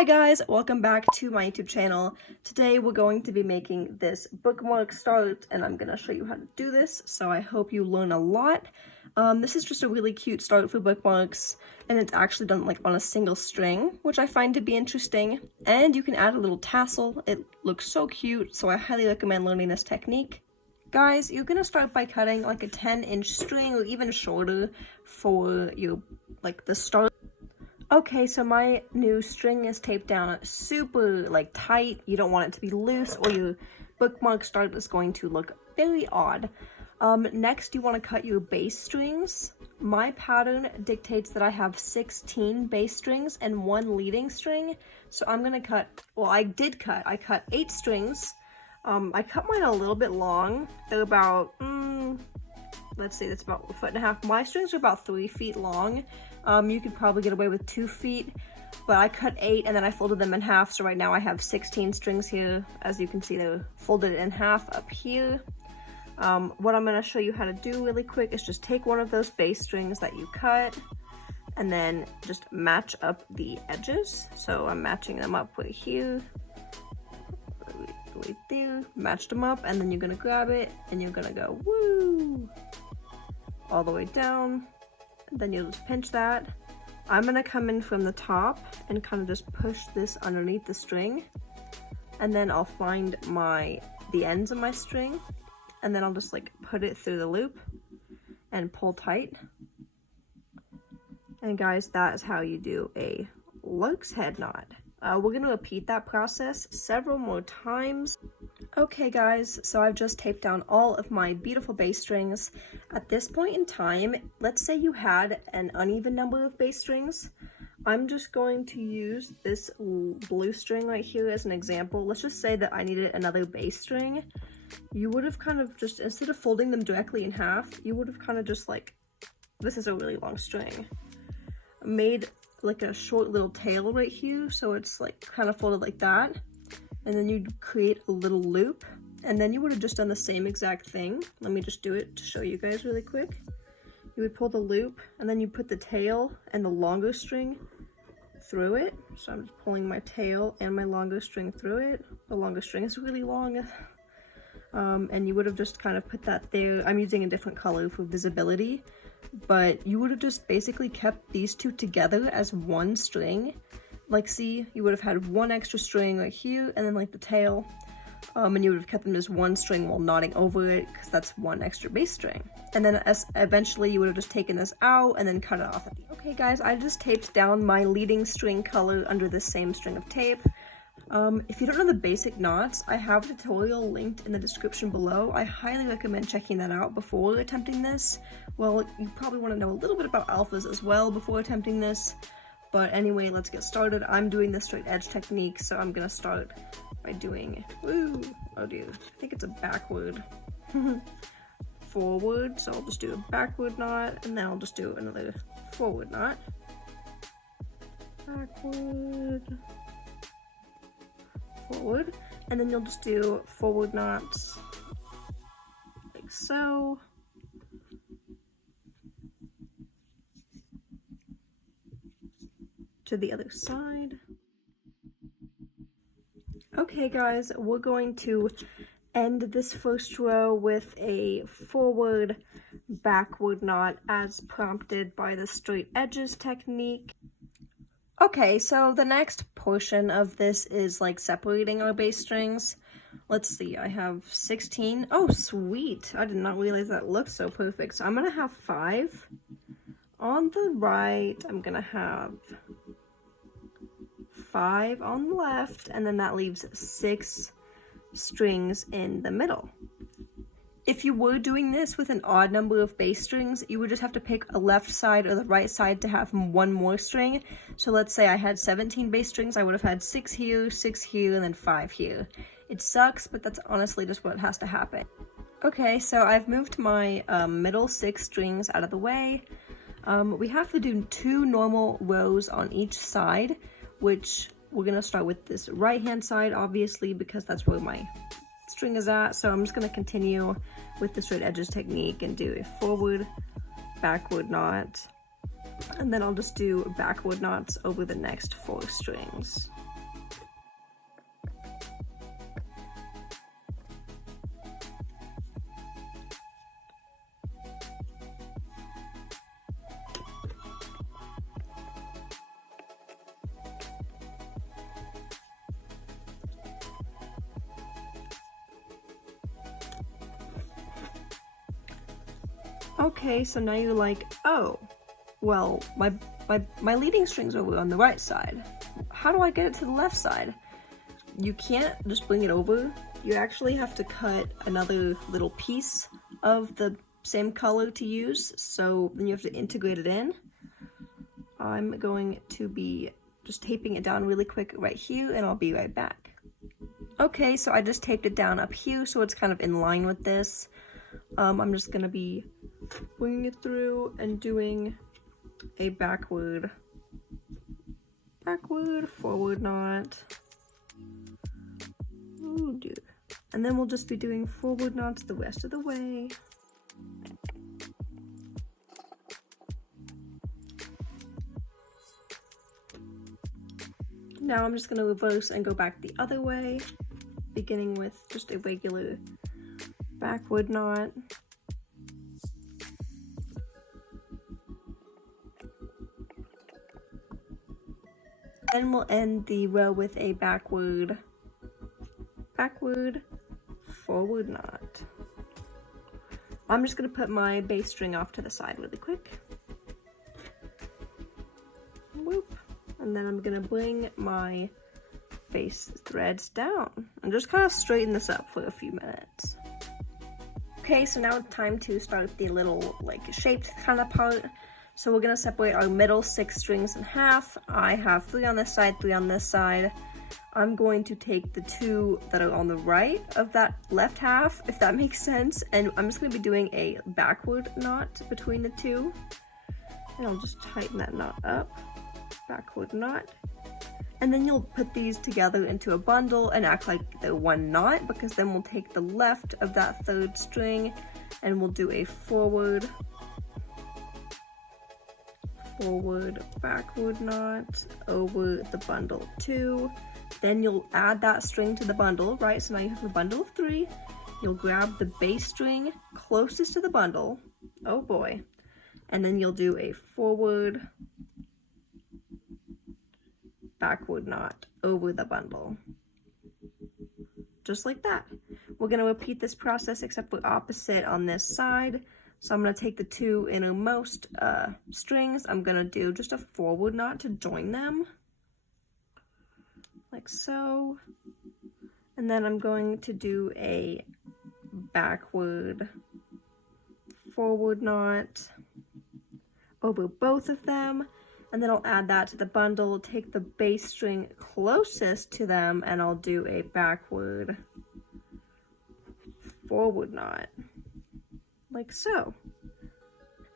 Hi guys, welcome back to my YouTube channel. Today we're going to be making this bookmark start and I'm going to show you how to do this, so I hope you learn a lot. This is just a really cute start for bookmarks and it's actually done like on a single string, which I find to be interesting, and you can add a little tassel. It looks so cute, so I highly recommend learning this technique. Guys, you're going to start by cutting like a 10-inch string or even shorter for your the start. Okay, so my new string is taped down super tight. You don't want it to be loose or your bookmark start is going to look very odd. Next you want to cut your bass strings. My pattern dictates that I have 16 bass strings and 1 leading string. So I'm going to cut, I cut 8 strings. I cut mine a little bit long. They're about, let's see, that's about 1.5 feet. My strings are about 3 feet long. You could probably get away with 2 feet, but I cut 8 and then I folded them in half, so right now I have 16 strings here. As you can see, they're folded in half up here. What I'm going to show you how to do really quick is just take one of those bass strings that you cut and then just match up the edges. So I'm matching them up right here, right there, matched them up, and then you're going to grab it and you're going to go woo all the way down. Then you'll just pinch that. I'm gonna come in from the top and kind of just push this underneath the string, and then I'll find the ends of my string, and then I'll just put it through the loop and pull tight. And guys, that is how you do a lark's head knot. We're gonna repeat that process several more times. Okay guys, so I've just taped down all of my beautiful bass strings. At this point in time, let's say you had an uneven number of bass strings. I'm just going to use this blue string right here as an example. Let's just say that I needed another bass string. You would have kind of just, instead of folding them directly in half, you would have kind of just this is a really long string, made a short little tail right here, so it's kind of folded like that, and then you'd create a little loop, and then you would have just done the same exact thing. Let me just do it to show you guys really quick. You would pull the loop and then you put the tail and the longer string through it. So I'm just pulling my tail and my longer string through it. The longer string is really long, and you would have just kind of put that there. I'm using a different color for visibility, but you would have just basically kept these two together as one string. See, you would have had one extra string right here and then the tail, and you would have kept them as one string while knotting over it, because that's one extra bass string. And then eventually you would have just taken this out and then cut it off at the end. Okay guys, I just taped down my leading string color under the same string of tape. If you don't know the basic knots, I have a tutorial linked in the description below. I highly recommend checking that out before attempting this. Well, you probably want to know a little bit about alphas as well before attempting this. But anyway, let's get started. I'm doing the straight edge technique, so I'm gonna start by doing, oh dear, I think it's a backward forward, so I'll just do a backward knot, and then I'll just do another forward knot. Backward, forward, and then you'll just do forward knots like so. To the other side. Okay guys, we're going to end this first row with a forward backward knot as prompted by the straight edges technique. Okay, so the next portion of this is separating our bass strings. Let's see, I have 16. Oh sweet, I did not realize that looked so perfect. So I'm gonna have 5 on the right. I'm gonna have 5 on the left, and then that leaves 6 strings in the middle. If you were doing this with an odd number of bass strings, you would just have to pick a left side or the right side to have one more string. So let's say I had 17 bass strings, I would have had 6 here, 6 here, and then 5 here. It sucks, but that's honestly just what has to happen. Okay, so I've moved my middle 6 strings out of the way. We have to do 2 normal rows on each side, which we're gonna start with this right hand side, obviously, because that's where my string is at. So I'm just gonna continue with the straight edges technique and do a forward backward knot, and then I'll just do backward knots over the next 4 strings. Okay, so now you're like, oh, well, my leading string's over on the right side. How do I get it to the left side? You can't just bring it over. You actually have to cut another little piece of the same color to use, so then you have to integrate it in. I'm going to be just taping it down really quick right here, and I'll be right back. Okay, so I just taped it down up here so it's kind of in line with this. I'm just gonna be bringing it through and doing a backward, forward knot. Ooh, dude. And then we'll just be doing forward knots the rest of the way. Now I'm just going to reverse and go back the other way, beginning with just a regular backward knot. Then we'll end the row with a backward, forward knot. I'm just going to put my bass string off to the side really quick. Whoop. And then I'm going to bring my bass threads down and just kind of straighten this up for a few minutes. Okay, so now it's time to start the little like shaped kind of part. So we're going to separate our middle 6 strings in half. I have 3 on this side, 3 on this side. I'm going to take the 2 that are on the right of that left half, if that makes sense, and I'm just going to be doing a backward knot between the 2. And I'll just tighten that knot up. Backward knot. And then you'll put these together into a bundle and act like they're one knot, because then we'll take the left of that 3rd string and we'll do a forward, backward knot over the bundle 2. Then you'll add that string to the bundle, right? So now you have a bundle of 3. You'll grab the bass string closest to the bundle. Oh boy. And then you'll do a forward, backward knot over the bundle. Just like that. We're going to repeat this process except for opposite on this side. So I'm going to take the 2 innermost strings. I'm going to do just a forward knot to join them. Like so. And then I'm going to do a backward, forward knot over both of them. And then I'll add that to the bundle, take the bass string closest to them, and I'll do a backward, forward knot, like so.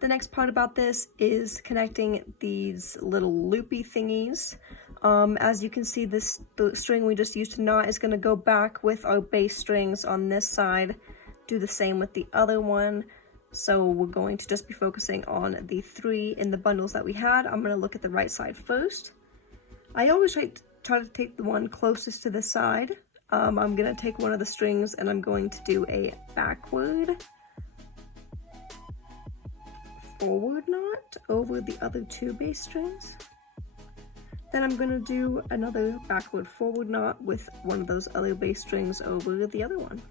The next part about this is connecting these little loopy thingies. As you can see, the string we just used to knot is going to go back with our bass strings on this side, do the same with the other one. So we're going to just be focusing on the 3 in the bundles that we had. I'm going to look at the right side first. I always try to take the one closest to the side. I'm going to take one of the strings and I'm going to do a backward, forward knot over the other 2 bass strings. Then I'm going to do another backward, forward knot with one of those other bass strings over the other one.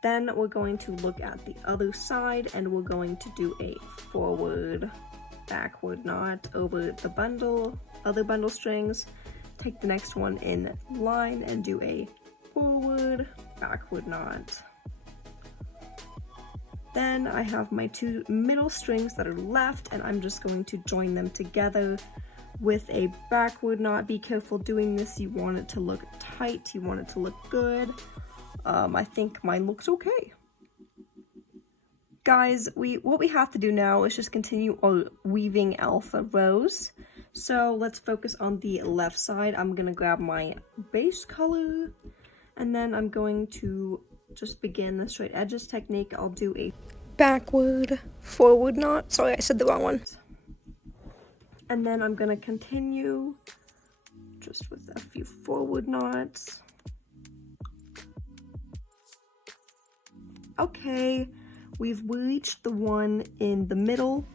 Then we're going to look at the other side and we're going to do a forward, backward knot over the other bundle strings. Take the next one in line and do a forward, backward knot. Then I have my 2 middle strings that are left and I'm just going to join them together with a backward knot. Be careful doing this, you want it to look tight, you want it to look good. I think mine looks okay. Guys, what we have to do now is just continue our weaving alpha rows. So let's focus on the left side. I'm going to grab my base color and then I'm going to just begin the straight edges technique. I'll do a backward, forward knot. Sorry, I said the wrong one. And then I'm going to continue just with a few forward knots. Okay, we've reached the one in the middle.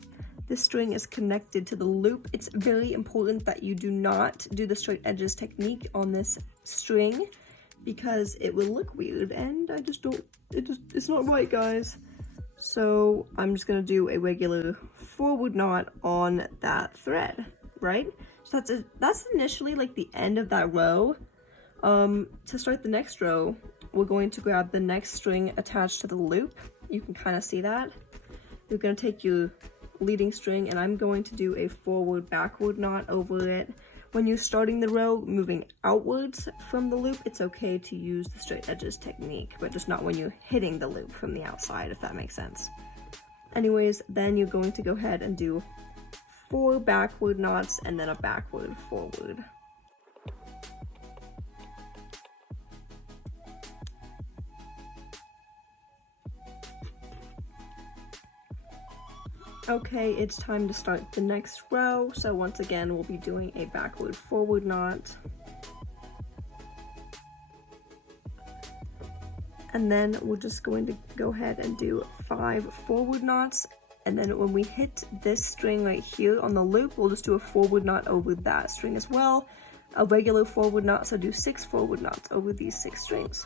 This string is connected to the loop. It's very important that you do not do the straight edges technique on this string because it will look weird and I just don't, it's not right, guys. So I'm just gonna do a regular forward knot on that thread, right? So that's initially like the end of that row. To start the next row, we're going to grab the next string attached to the loop. You can kind of see that. You're gonna take your leading string, and I'm going to do a forward backward knot over it. When you're starting the row, moving outwards from the loop, it's okay to use the straight edges technique, but just not when you're hitting the loop from the outside, if that makes sense. Anyways, then you're going to go ahead and do 4 backward knots and then a backward forward. Okay, it's time to start the next row. So once again, we'll be doing a backward forward knot. And then we're just going to go ahead and do 5 forward knots. And then when we hit this string right here on the loop, we'll just do a forward knot over that string as well. A regular forward knot, so do 6 forward knots over these 6 strings.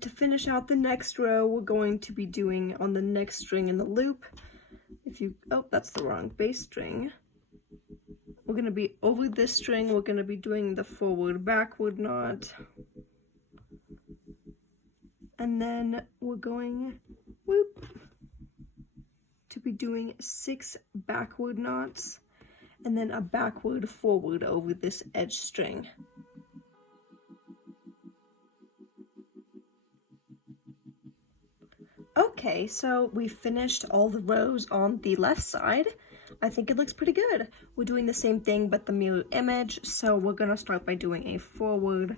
To finish out the next row, we're going to be doing on the next string in the loop. Oh, that's the wrong bass string. We're going to be over this string, we're going to be doing the forward backward knot. And then we're going to be doing 6 backward knots and then a backward forward over this edge string. Okay, so we finished all the rows on the left side. I think it looks pretty good. We're doing the same thing but the mirror image, so we're gonna start by doing a forward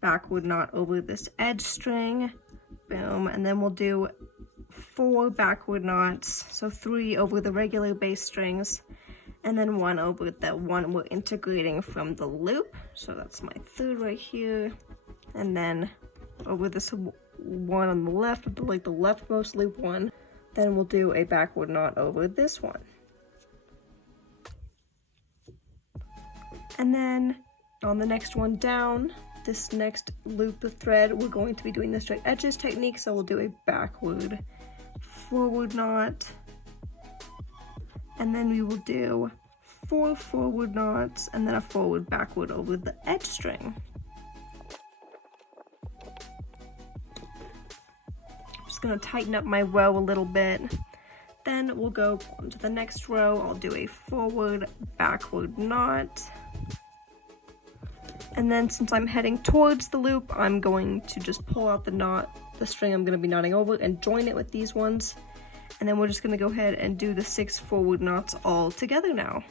backward knot over this edge string. Boom, and then we'll do 4 backward knots, so 3 over the regular bass strings, and then 1 over the one we're integrating from the loop. So that's my 3rd right here, and then over this one on the left, like the leftmost loop one, then we'll do a backward knot over this one. And then on the next one down, this next loop of thread, we're going to be doing the straight edges technique, so we'll do a backward forward knot, and then we will do 4 forward knots and then a forward backward over the edge string. Just gonna tighten up my row a little bit. Then we'll go on to the next row. I'll do a forward backward knot. And then since I'm heading towards the loop, I'm going to just pull out the string I'm gonna be knotting over and join it with these ones. And then we're just gonna go ahead and do the 6 forward knots all together now.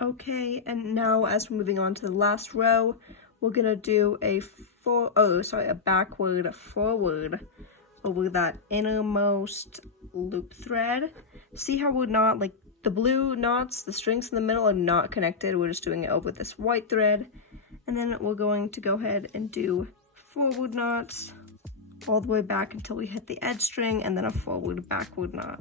Okay, and now as we're moving on to the last row, we're gonna do a backward forward over that innermost loop thread. See how we're not, like, the blue knots, the strings in the middle are not connected. We're just doing it over this white thread. And then we're going to go ahead and do forward knots all the way back until we hit the edge string, and then a forward backward knot.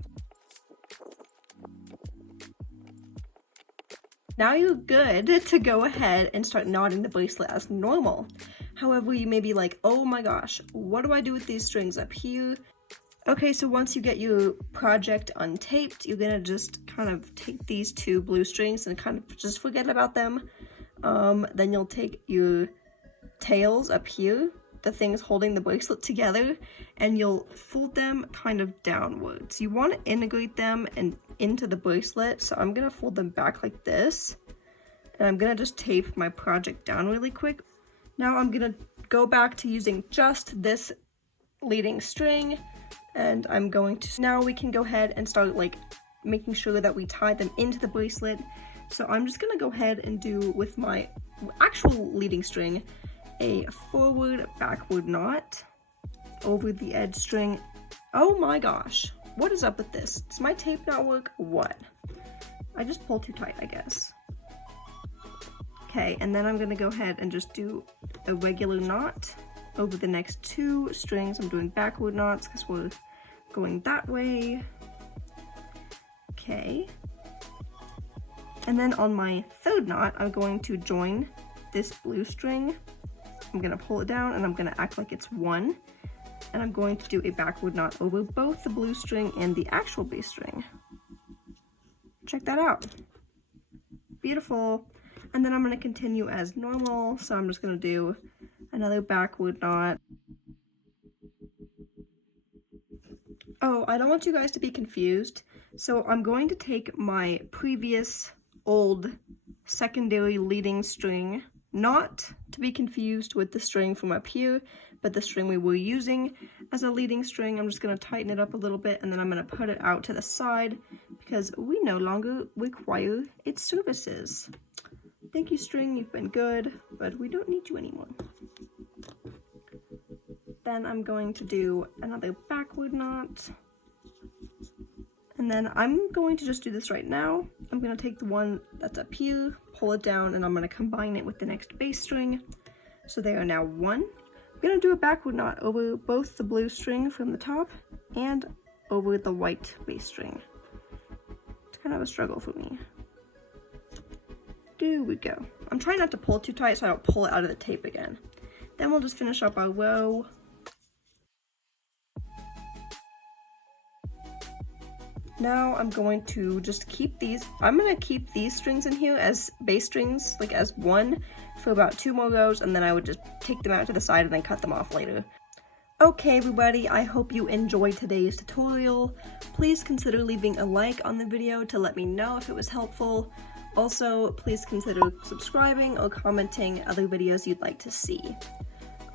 Now you're good to go ahead and start knotting the bracelet as normal. However, you may be like, oh my gosh, what do I do with these strings up here? Okay, so once you get your project untaped, you're gonna just kind of take these 2 blue strings and kind of just forget about them. Then you'll take your tails up here, the things holding the bracelet together, and you'll fold them kind of downwards. You want to integrate them into the bracelet, so I'm gonna fold them back like this, and I'm gonna just tape my project down really quick. Now I'm gonna go back to using just this leading string, and I'm going to, now we can go ahead and start like making sure that we tie them into the bracelet. So I'm just gonna go ahead and do with my actual leading string a forward backward knot over the edge string. Oh my gosh, what is up with this? Does my tape not work? What? I just pulled too tight, I guess. Okay, and then I'm gonna go ahead and just do a regular knot over the next 2 strings. I'm doing backward knots because we're going that way. Okay. And then on my third knot, I'm going to join this blue string. I'm gonna pull it down and I'm gonna act like it's one. And I'm going to do a backward knot over both the blue string and the actual bass string. Check that out. Beautiful. And then I'm gonna continue as normal. So I'm just gonna do another backward knot. Oh, I don't want you guys to be confused. So I'm going to take my previous old secondary leading string, not to be confused with the string from up here, but the string we were using as a leading string. I'm just going to tighten it up a little bit, and then I'm going to put it out to the side because we no longer require its services. Thank you, string, you've been good, but we don't need you anymore. Then I'm going to do another backward knot. And then I'm going to just do this right now. I'm going to take the one that's up here, pull it down, and I'm going to combine it with the next bass string. So they are now one. I'm going to do a backward knot over both the blue string from the top and over the white bass string. It's kind of a struggle for me. There we go. I'm trying not to pull too tight so I don't pull it out of the tape again. Then we'll just finish up our row. Now I'm going to just keep these, I'm going to keep these strings in here as bass strings, like as one, for about 2 more rows, and then I would just take them out to the side and then cut them off later. Okay everybody, I hope you enjoyed today's tutorial. Please consider leaving a like on the video to let me know if it was helpful. Also, please consider subscribing or commenting other videos you'd like to see.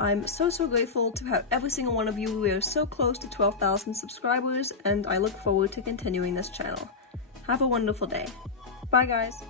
I'm so grateful to have every single one of you. We are so close to 12,000 subscribers, and I look forward to continuing this channel. Have a wonderful day. Bye guys!